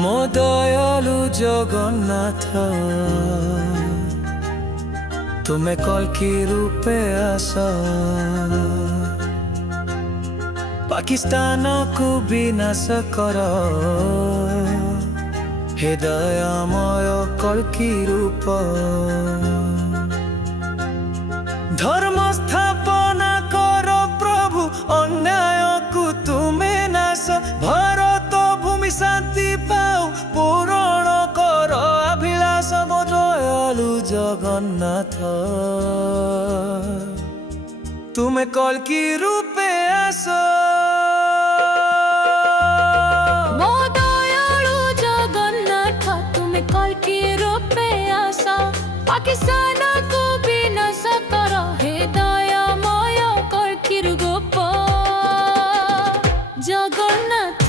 ମୋ ଦୟାଳୁ ଜଗନ୍ନାଥ, ତୁମେ କଲ୍କି ରୂପେ ଆସ, ପାକିସ୍ତାନକୁ ବିନାଶ କର। हे दयामय कल्की रूप, धर्म स्थापना कर प्रभु, अन्याय को तुमे नाश। भारत भूमि शांति पाऊ, पूरण कर अभिलाष। मो दयालु जगन्नाथ, तुमे कल्की रूपे आस। पाकिस्तान को विनाश कर, हे दयामय कल्की रूप जगन्नाथ।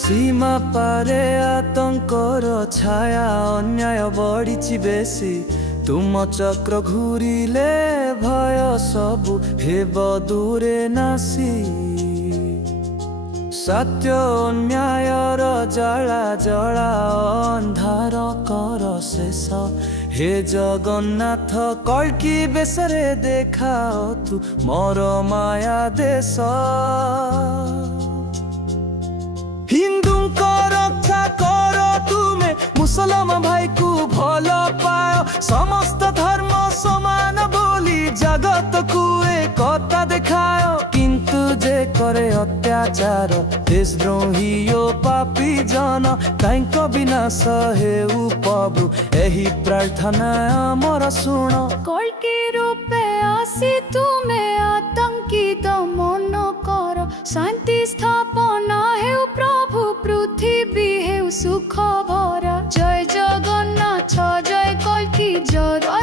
सीमा पारे आतंकर छाया, अन्याय बढ़ी बेसी। तुम चक्र घूरिले भय सबु हेब दूरे नासी। सत्य अन्यायर जला जला अंधार कर शेष। हे जगन्नाथ कल्की बेसरे देखाओ तू मोर माया देश। हिंदू को रक्षा करो तुमे, मुसलमान भाई को भल पाओ। समस्त धर्म समान बोली जगत को एकता देखाओ। किंतु जे करे अत्याचार, देशद्रोही ओ पापी जन, तांको विनाश हेउ प्रभु, एही प्रार्थना हमर सुन। कल्की रूपे आसी तुमे आतंकित मन कर, शांति स्थापना हेउ प्रभु, पृथ्वी हेउ सुख भरा। जय जगन्नाथ जय कल्की जय